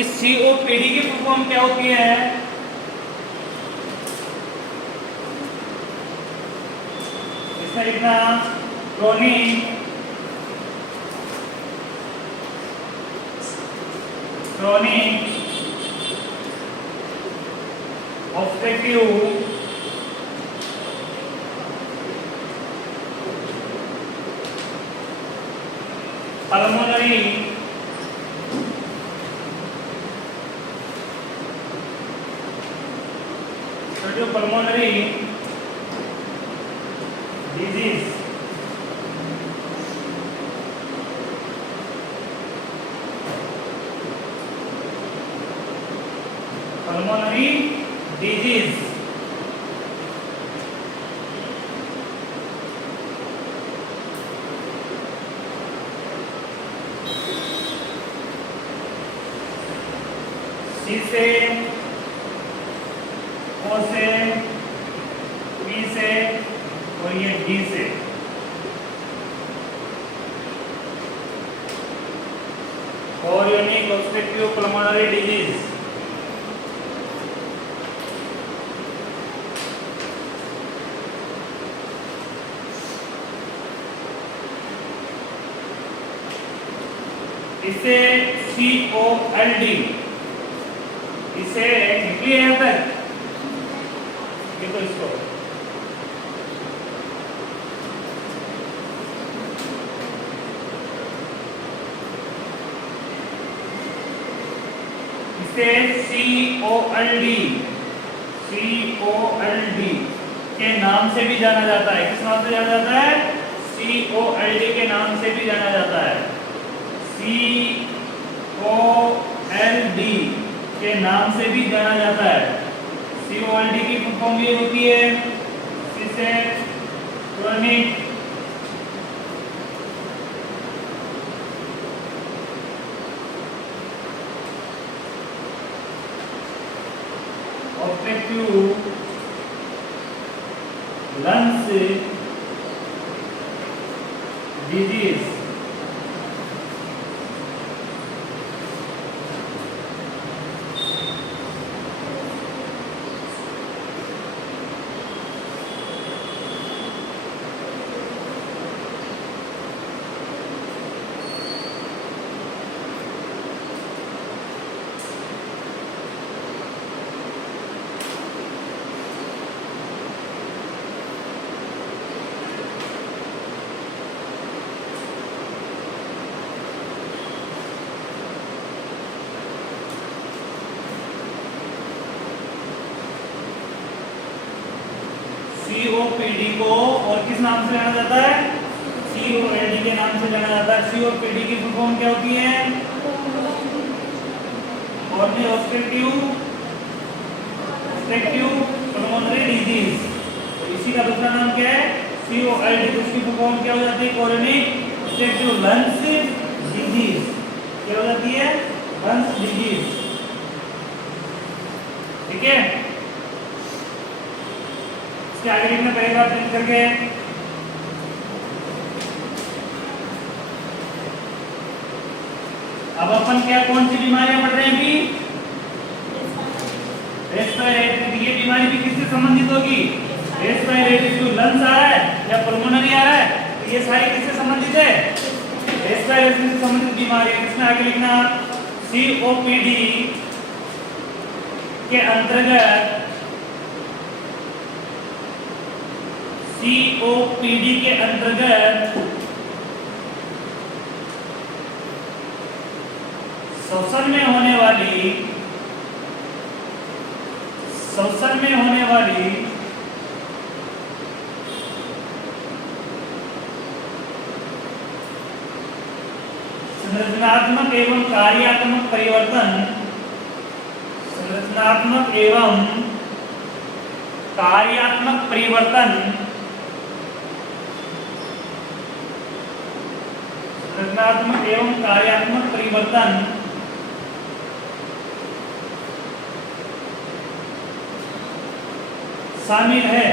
इस COPD की full form क्या होती है? इसमें लिखना chronic obstructive pulmonary disease. Pulmonary disease C से, O से, P से और ये D से। Chorionic obstructive pulmonary disease। इसे COLD, इसे निकली है यहाँ तक, देखो इसको, इसे COLD के नाम से भी जाना जाता है। किस नाम से जाना जाता है? COLD के नाम से भी जाना जाता है। COLD के नाम से भी जाना जाता है। COLD की फुल फॉर्म ये होती है, जिसे chronic obstructive lungs disease. COPD को और किस नाम से जाना जाता है? COLD के नाम से जाना जाता है। COPD की फुल फॉर्म क्या होती है? कॉर्निक ऑब्स्ट्रक्टिव पल्मोनरी डिजीज। तो इसी का दूसरा नाम क्या है? COLD। उसकी फुल फॉर्म क्या हो जाती है? कॉर्निक ऑब्स्ट्रक्टिव लंग्स डिजीज। क्या हो जाती है? Lungs disease. ठीक है, आगे लिखना पड़ेगा प्रिंट करके। अब अपन क्या कौन सी बीमारियां पढ़ रहे हैं अभी? रेस्पिरेटरी। ये बीमारी भी किससे संबंधित होगी? रेस्पिरेटरी। जो लंग्स आ रहा है या पल्मोनरी आ रहा है, तो ये सारी किससे संबंधित है? रेस्पिरेटरी से संबंधित बीमारी। इसमें आगे लिखना COPD के अंतर्गत COPD के अंतर्गत श्वसन में होने वाली संरचनात्मक एवं कार्यात्मक परिवर्तन, संरचनात्मक एवं कार्यात्मक परिवर्तन, संरचनात्मक एवं कार्यात्मक परिवर्तन शामिल है।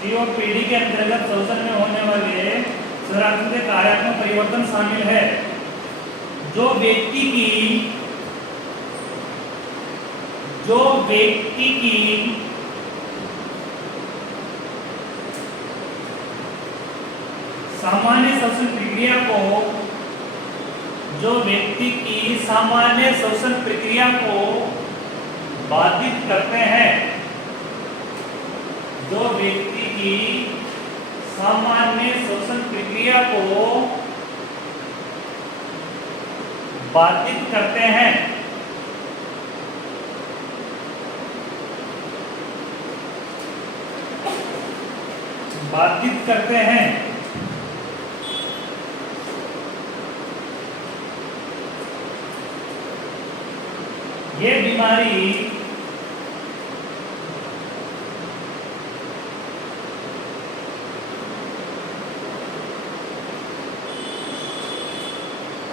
COPD के अंतर्गत श्वसन में होने वाले अंतरात्मक कार्यात्मक परिवर्तन शामिल है। जो व्यक्ति की सामान्य श्वसन प्रक्रिया को बाधित करते हैं, जो व्यक्ति की सामान्य श्वसन प्रक्रिया को बाधित करते हैं, ये बीमारी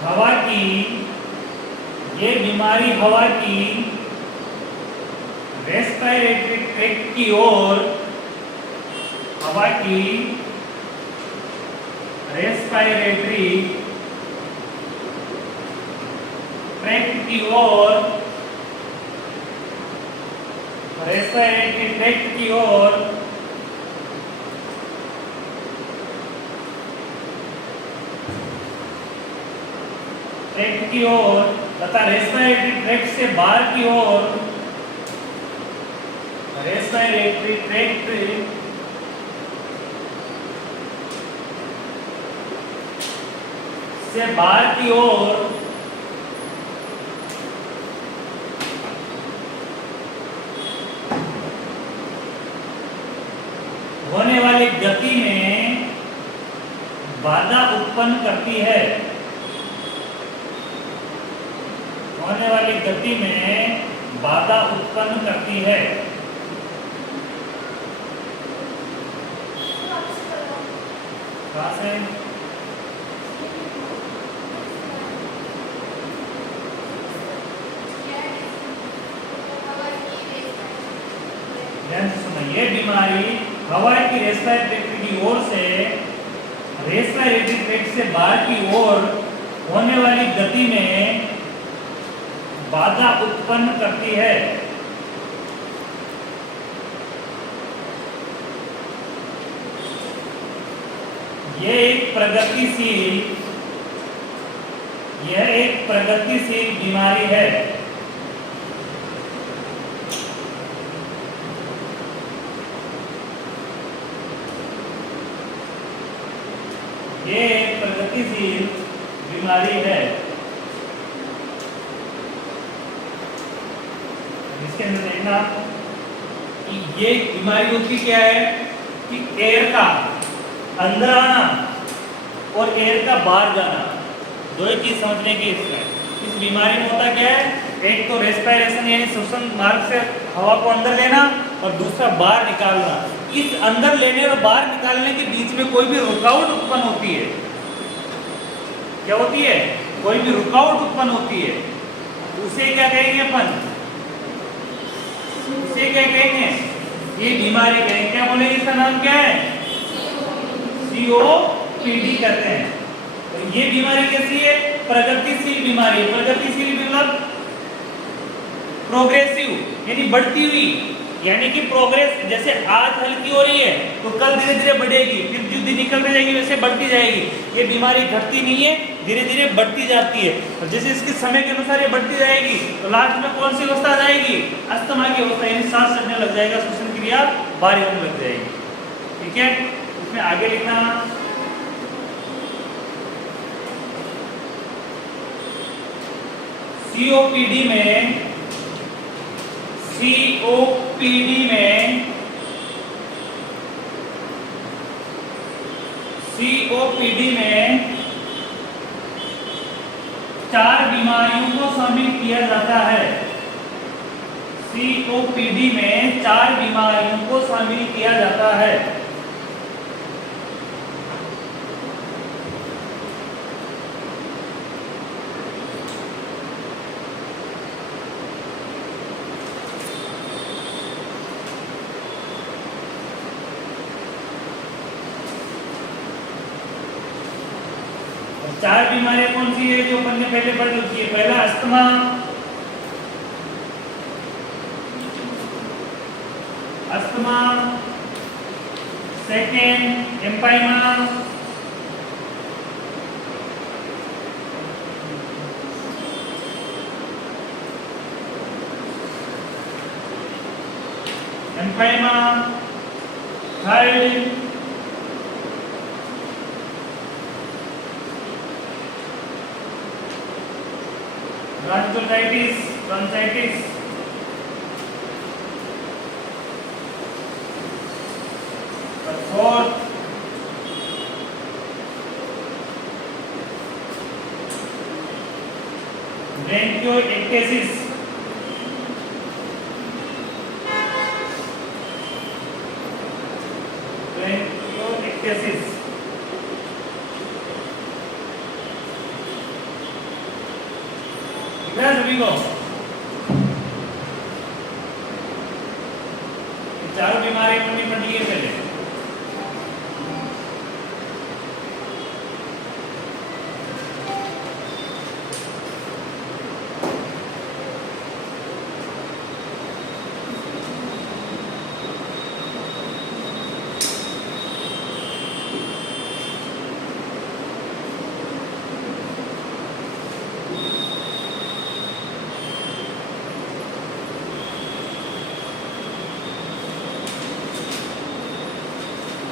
हवा की रेस्पिरेटरी ट्रैक्ट की ओर रेस्पिरेटरी ट्रैक्ट की ओर तथा रेस्पिरेटरी ट्रैक्ट से बाहर की ओर रेस्पिरेटरी ट्रैक्ट से बाहर की ओर होने वाली गति में बाधा उत्पन्न करती है। कहाँ से? ये बीमारी हवा की रेस्पिरेटरी की ओर से रेस्पिरेटरी ट्रैक्ट से बाहर की ओर होने वाली गति में बाधा उत्पन्न करती है। यह एक प्रगतिशील बीमारी है। इसके अंदर देखना कि ये बीमारी होती क्या है कि एयर का अंदर आना और एयर का बाहर जाना, दो ही चीज समझने की इसमें। इस बीमारी में होता क्या है, एक तो रेस्पिरेशन यानी श्वसन मार्ग से हवा को अंदर लेना और दूसरा बाहर निकालना। इस अंदर लेने और बाहर निकालने के बीच में कोई भी रुकावट उत्पन्न होती है, क्या होती है? कोई भी रुकावट उत्पन्न होती है, उसे क्या कहेंगे अपन? ये बीमारी कहेंगे, क्या बोलेंगे? इसका नाम क्या है? COPD कहते हैं। तो ये बीमारी कैसी है? प्रगतिशील बीमारी है। प्रगतिशील मतलब प्रोग्रेसिव यानी बढ़ती हुई, यानी कि प्रोग्रेस जैसे आज हल्की हो रही है तो कल धीरे धीरे बढ़ेगी, फिर जो दिन निकलते जाएगी वैसे बढ़ती जाएगी। ये बीमारी घटती नहीं है, धीरे धीरे बढ़ती जाती है। और जैसे इसके समय के अनुसार ये बढ़ती जाएगी तो लास्ट में कौन सी अवस्था आ जाएगी? अस्थमा की अवस्था, यानी सांस चढ़ने लग जाएगा, श्वसन क्रिया भारी होने लग जाएगी। ठीक है, इसमें आगे लिखना COPD में 4 बीमारियों को शामिल किया जाता है। COPD में 4 बीमारियों को शामिल किया जाता है। चार बीमारियां कौन सी है जो अपन ने पहले पढ़ चुकी है? पहला asthma, asthma, second empyema, empyema, third bronchiolitis, bronchitis, fourth bronchiectasis, bronchiectasis, सभी को चारों बीमारी अपनी पढ़ी है पहले।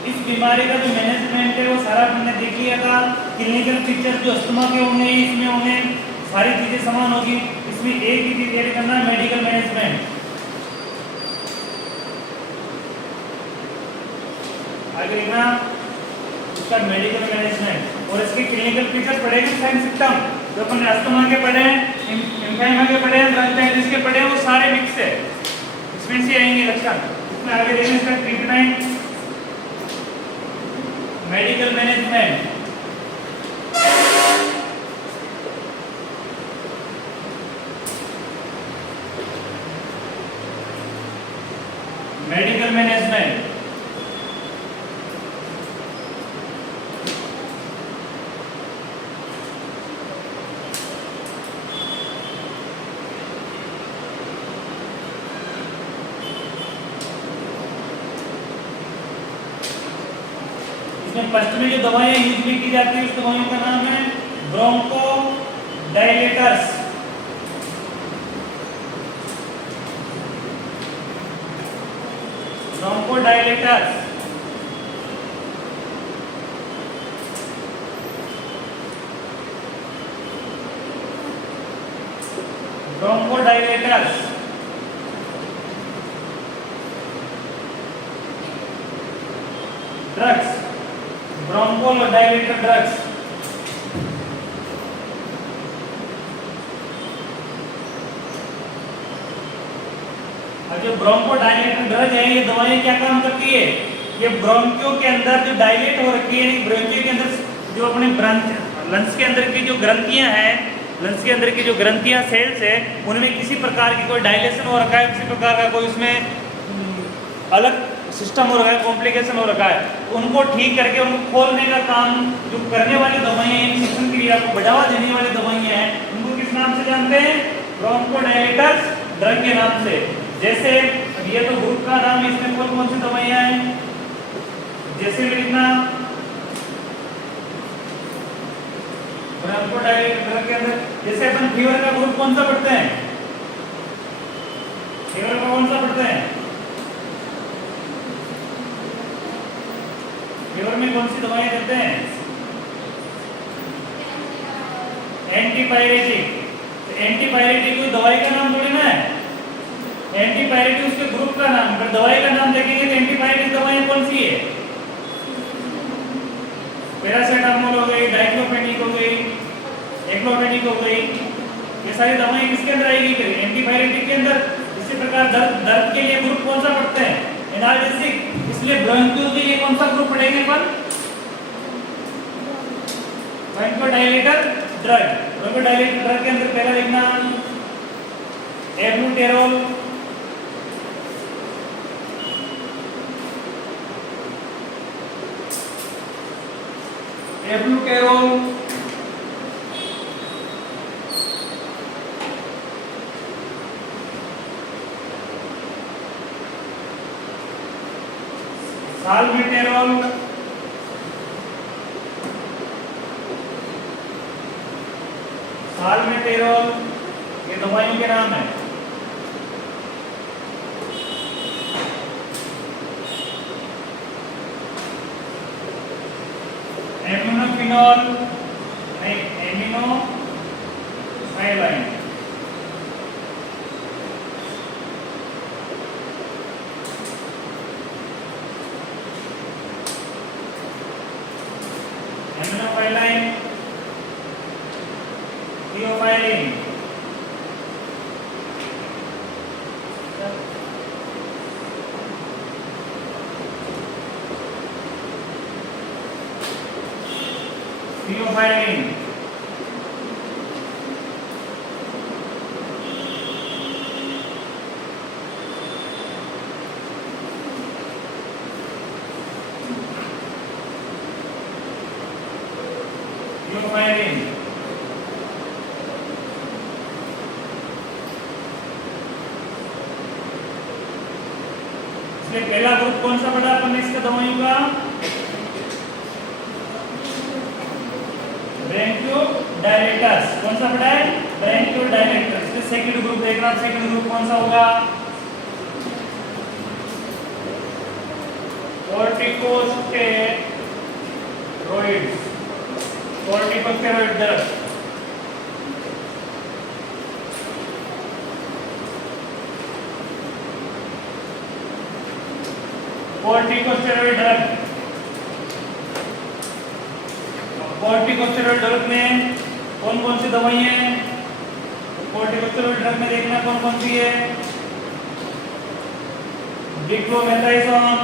इस बीमारी का जो मैनेजमेंट है वो सारा हमने देख लिया था। क्लिनिकल पिक्चर जो अस्थमा के होंगे इसमें होंगे, सारी चीजें समान होगी। इसमें एक ही चीज ऐड करना है, मेडिकल मैनेजमेंट। आगे लिखना इसका मेडिकल मैनेजमेंट और इसके क्लिनिकल पिक्चर पढ़ेंगे। साइन सिस्टम जो अपन अस्थमा के पढ़े हैं, एम्फाइमा के पढ़े हैं, ब्रोंकाइटिस के पढ़े हैं, वो सारे मिक्स है, इसमें से आएंगे लक्षण। इसमें आगे देखना इसका treatment, medical management, medical management, first में जो दवाइयां यूज में की जाती है उस दवाइयों का नाम है bronchodilators. Bronchodilators bronchodilators drugs, bronchodilator drugs. अब जो ब्रोंकोडायलेटर ड्रग है ये दवाएं क्या काम करती है? ये ब्रोंकियो के अंदर जो डायलेट हो रखी है, ब्रोंकियो के अंदर जो अपने लंग्स के अंदर की जो ग्रंथियां हैं, लंग्स के अंदर की जो ग्रंथियां सेल्स है, उनमें किसी प्रकार की कोई डायलेशन हो रखा है, किसी प्रकार का कोई उसमें अलग सिस्टम हो रखा है, कॉम्प्लिकेशन हो रखा है, उनको ठीक करके उनको खोलने का काम जो करने वाली दवाइयां हैं, श्वसन क्रिया को बढ़ावा देने वाली दवाइयां हैं, उनको किस नाम से जानते हैं? ब्रोंकोडायलेटर्स ड्रग के नाम से। जैसे ये तो ग्रुप का नाम है, इसमें कौन कौन सी दवाइयां हैं? जैसे लिखना ब्रोंकोडायलेटर ड्रग के अंदर, जैसे अपन फीवर का ग्रुप कौन सा पढ़ते हैं? फीवर का कौन सा पढ़ते हैं? फीवर में कौन सी दवाएं देते हैं? एंटीपायरेटिक। एंटीपायरेटिक कोई दवाई का नाम थोड़ी ना है, एंटीपायरेटिक उसके ग्रुप का नाम। अगर दवाई का नाम देखेंगे तो एंटीपायरेटिक दवाएं कौन सी है? पैरासिटामोल हो गई, डाइक्लोफेनिक हो गई, एक्लोफेनिक हो गई, ये सारी दवाएं किसके अंदर आएगी? फिर एंटीपायरेटिक के अंदर। इसी प्रकार दर्द के लिए ग्रुप कौन सा पढ़ते हैं? एनाल्जेसिक। इसलिए ब्रोंकियो के लिए कौन सा ग्रुप पढ़ेंगे अपन? Bronchodilator drug. ब्रोंकोडायलेटर ड्रग के अंदर पहला लिखना एब्यूटेरोल, एब्यूटेरोल, साल्मेटेरोल, साल्मेटेरोल ये दवाइयों के नाम है। एमिनोफिनॉल नहीं, एमिनोसाइलाइन, एमिनोफाइलाइन, थियोफाइलिन, थियोफाइलिन, थियोफाइलिन। इसलिए पहला ग्रुप कौन सा पढ़ा अपन ने इसका दवाइयों का? ब्रोंकोडायलेटर्स। कौन सा पढ़ा है? ब्रोंकोडायलेटर्स। फिर सेकंड ग्रुप देखना, सेकंड ग्रुप कौन सा होगा? Corticosteroids, corticosteroid drug. Corticosteroid drug. Corticosteroid drug में कौन कौन सी दवाई है? कॉर्टिकोस्टेरॉइड ड्रग में देखना कौन कौन सी है? डिक्लोमेथाजोन,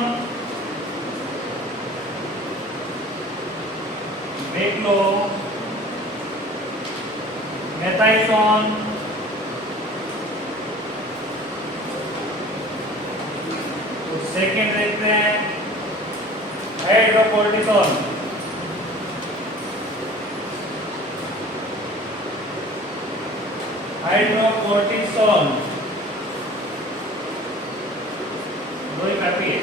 डिक्लोमेथाजोन, सेकेंड देखते हैं हाइड्रोकोर्टिसोन, हाइड्रोकोर्टिसोन दो ही काफी है।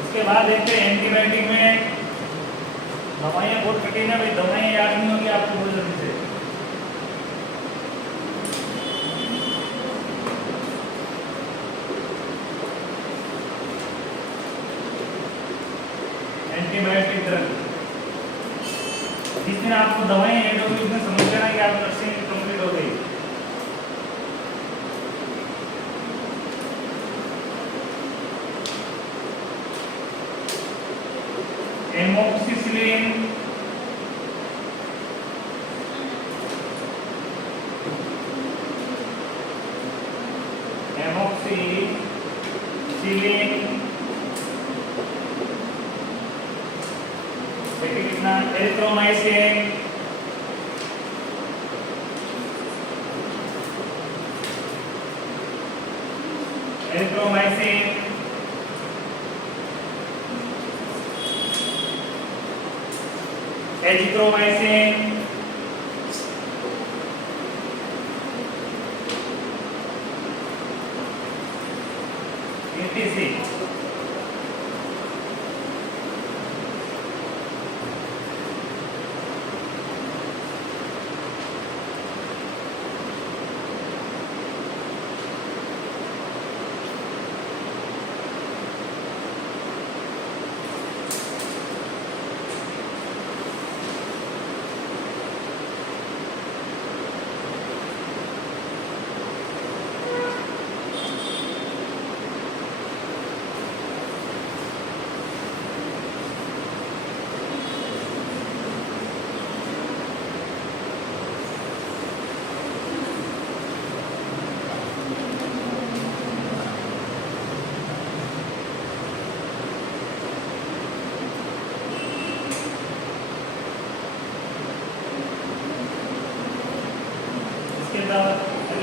उसके बाद देखते हैं एंटीबायोटिक में दवाइयाँ बहुत कठिन है भाई, दवाइयाँ याद नहीं होगी आपको बहुत जल्दी से। एंटीबायोटिक ड्रग जिस दिन आपको दवाइयाँ याद होगी उस दिन समझ जाना कि आप नर्सिंग कंप्लीट हो गई। एमोक्सिसिलिन, एमोक्सिसिलिन, सेकंड कितना? Erythromycin, erythromycin, azithromycin, etc।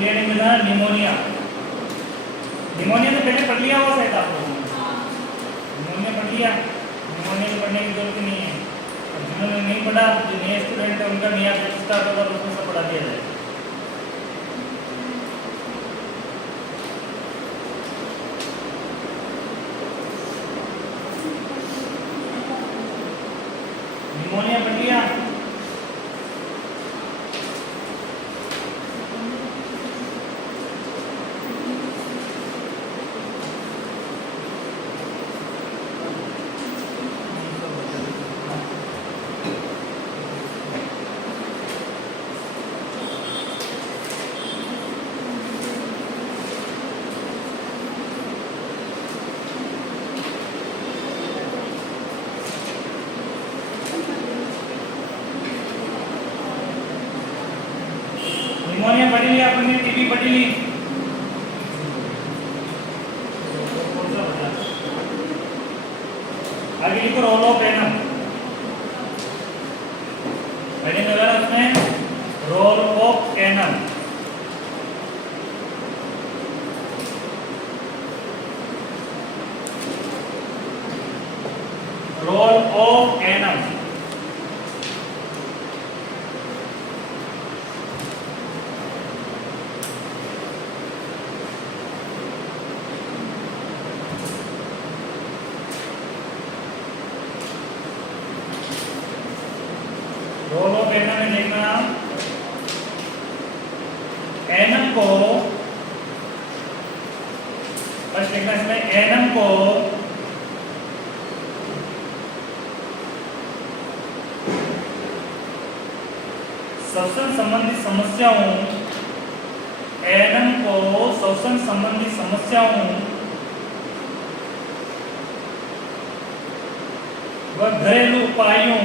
Clearing में था निमोनिया। निमोनिया तो पहले पढ़ लिया हुआ शायद आप लोगों ने, निमोनिया पढ़ लिया, निमोनिया को पढ़ने की जरूरत नहीं है। और जिन्होंने नहीं पढ़ा, जो नए स्टूडेंट है उनका नया बैच स्टार्ट होगा तो उसमें सब पढ़ा दिया जाएगा। निमोनिया पढ़ लिया। निमोनिया पढ़ लिया अपन ने, टीबी पढ़ ली। आगे लिखो रोल ऑफ एनम। पहले में वगैरह उसमें role of enum. Role of enum. Role of enum में देखना, एनम को फर्स्ट देखना, इसमें एनम को श्वसन संबंधी समस्याओं, एनम को श्वसन संबंधी समस्याओं व घरेलू उपायों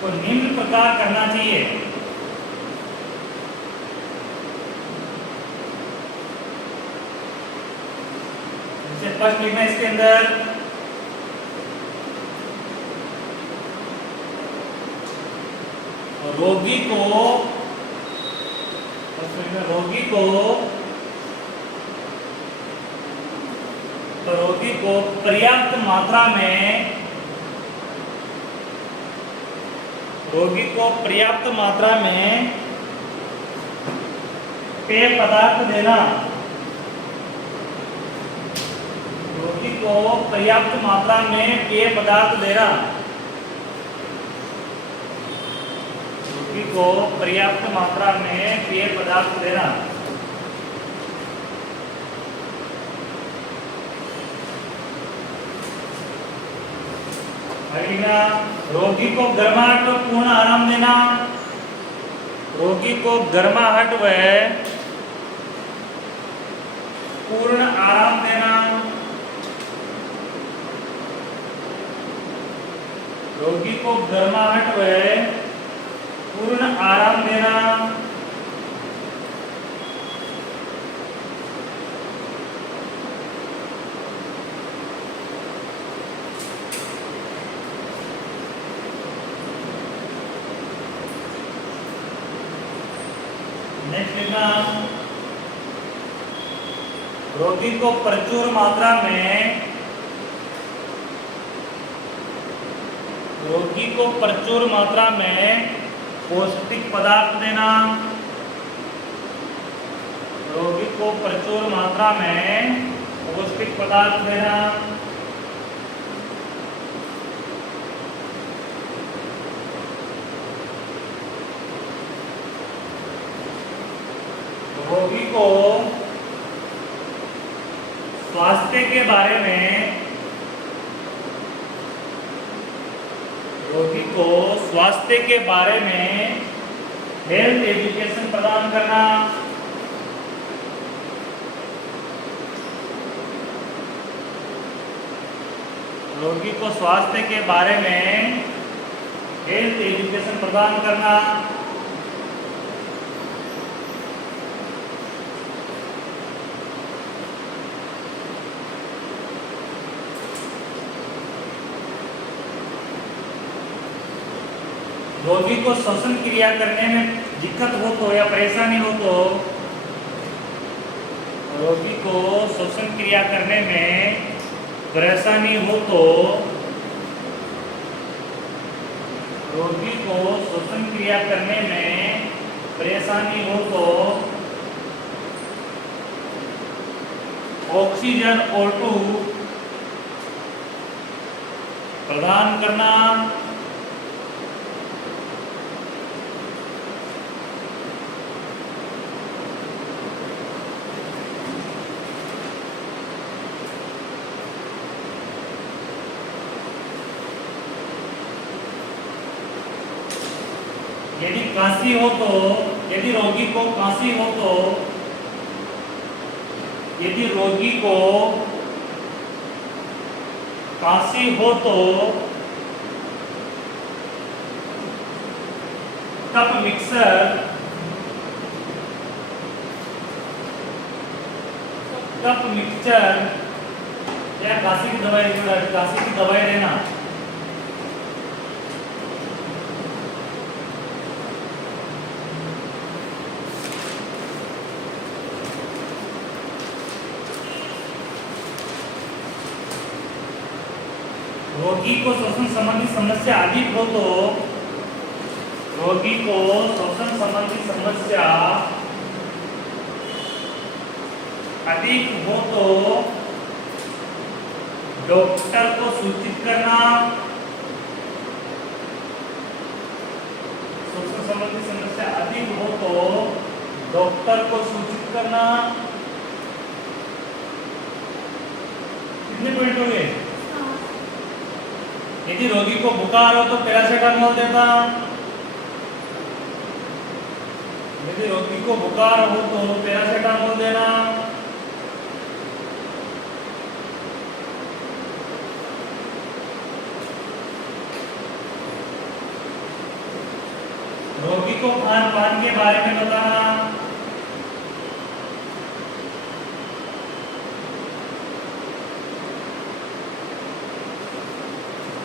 को निम्न प्रकार करना चाहिए। जैसे फर्स्ट लिखना है इसके अंदर, रोगी को पर्याप्त मात्रा में, रोगी को पर्याप्त मात्रा में पेय पदार्थ देना, रोगी को पर्याप्त मात्रा में पेय पदार्थ देना, रोगी को पर्याप्त मात्रा में पेय पदार्थ देना। रोगी को गर्माहट व पूर्ण आराम देना, रोगी को गर्माहट व पूर्ण आराम देना, रोगी को गर्माहट व पूर्ण आराम देना, नेक्स्ट लिखना, रोगी को प्रचुर मात्रा में, रोगी को प्रचुर मात्रा में पौष्टिक पदार्थ देना, रोगी को प्रचुर मात्रा में पौष्टिक पदार्थ देना, रोगी को स्वास्थ्य के बारे में, रोगी को स्वास्थ्य के बारे में हेल्थ एजुकेशन प्रदान करना, रोगी को स्वास्थ्य के बारे में हेल्थ एजुकेशन प्रदान करना, रोगी को श्वसन क्रिया करने में दिक्कत हो तो या परेशानी हो तो, रोगी को श्वसन क्रिया करने में परेशानी हो तो, रोगी को श्वसन क्रिया करने में परेशानी हो तो ऑक्सीजन O2 प्रदान करना, यदि काशी हो तो, यदि रोगी को काशी हो तो, यदि रोगी को काशी हो तो कफ मिक्सर, कफ मिक्सचर या काशी की दवाई लेना। रोगी को श्वसन संबंधी समस्या अधिक हो तो, रोगी को श्वसन संबंधी समस्या अधिक हो तो डॉक्टर को सूचित करना, श्वसन संबंधी समस्या अधिक हो तो डॉक्टर को सूचित करना। कितने पॉइंट हो गए? यदि रोगी को बुखार हो तो पैरासीटामोल देना, यदि रोगी को बुखार हो तो पैरासीटामोल देना। रोगी को खान पान के बारे में बताना,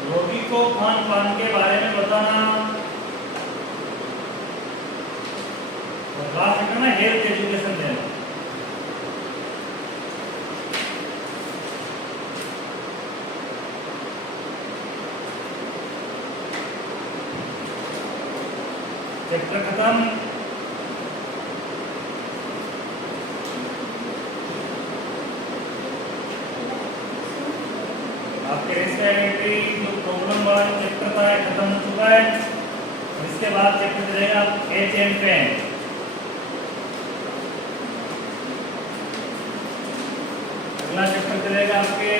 रोगी को खान पान के बारे में बताना। और लास्ट में ना हेल्थ एजुकेशन देना। चैप्टर खत्म। आपके रेस्पिरेटरी जो प्रॉब्लम वाला चैप्टर था खत्म हो चुका है। इसके बाद चैप्टर चलेगा HM पेन। अगला चैप्टर चलेगा आपके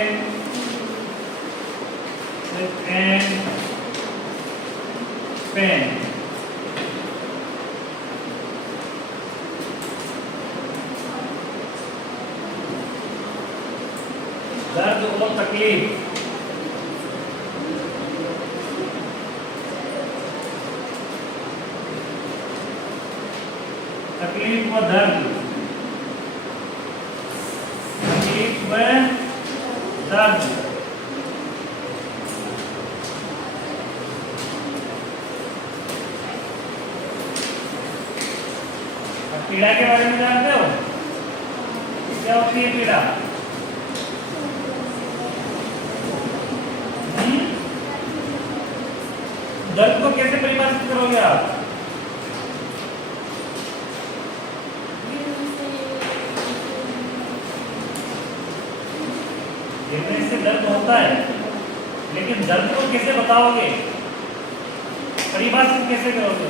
पेन। दर्द और तकलीफ। तकलीफ व दर्द, तकलीफ व दर्द। पीड़ा के बारे में जानते हो? क्या होती है पीड़ा? दर्द को कैसे परिभाषित करोगे आप? गिरने से दर्द होता है, लेकिन दर्द को कैसे बताओगे? परिभाषित कैसे करोगे?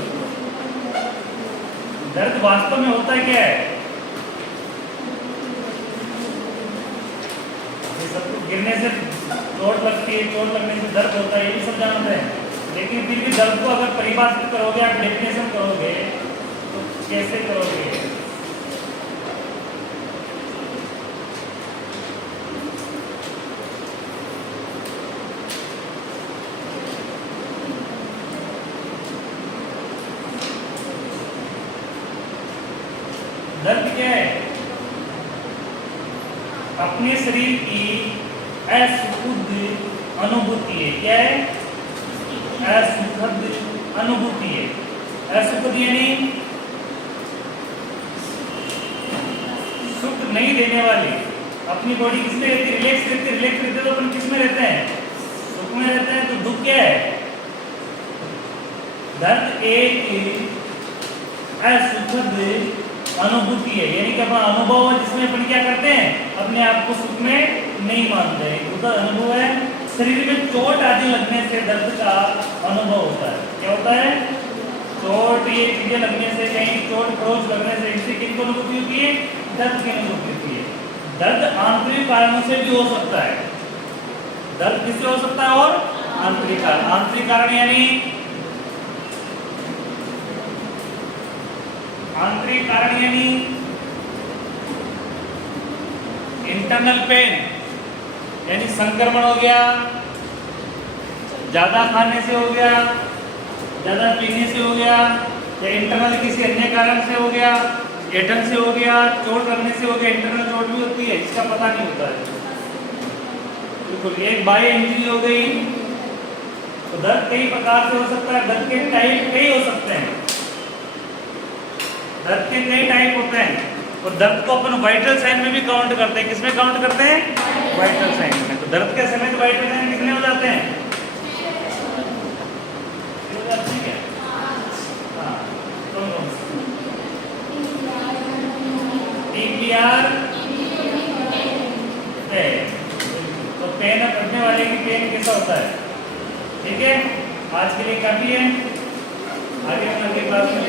दर्द वास्तव में होता है क्या है? ये सब गिरने से चोट लगती है, चोट लगने से दर्द होता है, ये भी सब जानते हैं। लेकिन फिर भी दर्द को अगर परिभाषित करोगे, आप डेफिनेशन करोगे तो कैसे करोगे? दर्द क्या है? अपने शरीर की असुखद अनुभूति है। क्या है? असुखद अनुभूति है। असुखद यानी सुख नहीं देने वाली। अपनी बॉडी किसमें रहती है? रिलैक्स रहती है। रिलैक्स रहते तो अपन किसमें रहते हैं? सुख में रहते हैं। तो दुख क्या है? दर्द एक असुखद अनुभूति है, यानी कि अपना अनुभव है जिसमें अपन क्या करते हैं? अपने आप को सुख में नहीं मानते हैं। उसका अनुभव है। शरीर में चोट आदि लगने से दर्द का अनुभव होता है। क्या होता है? चोट, ये चीजें लगने से, कहीं चोट खरोच लगने से इससे किनको अनुभूति होती है? दर्द की अनुभूति होती है। दर्द आंतरिक कारणों से भी हो सकता है। दर्द किससे हो सकता है? और आंतरिक कारण। आंतरिक कारण यानी इंटरनल पेन, यानी संक्रमण हो गया, ज्यादा खाने से हो गया, ज्यादा पीने से हो गया, या इंटरनल किसी अन्य कारण से हो गया, एटन से हो गया, चोट लगने से हो गया। इंटरनल चोट भी होती है, इसका पता नहीं होता है। बिल्कुल, एक बाह्य इंजरी हो गई तो दर्द कई प्रकार से हो सकता है। दर्द के टाइप कई हो सकते हैं। दर्द के कई टाइप होते हैं और दर्द को अपन वाइटल साइन में भी काउंट करते हैं। किसमें काउंट करते हैं? वाइटल साइन में। तो दर्द के समय तो वाइटल साइन कितने हो जाते हैं? तो पेन पढ़ने वाले की पेन कैसा होता है? ठीक है, आज के लिए काफी है। आगे हम अगली क्लास में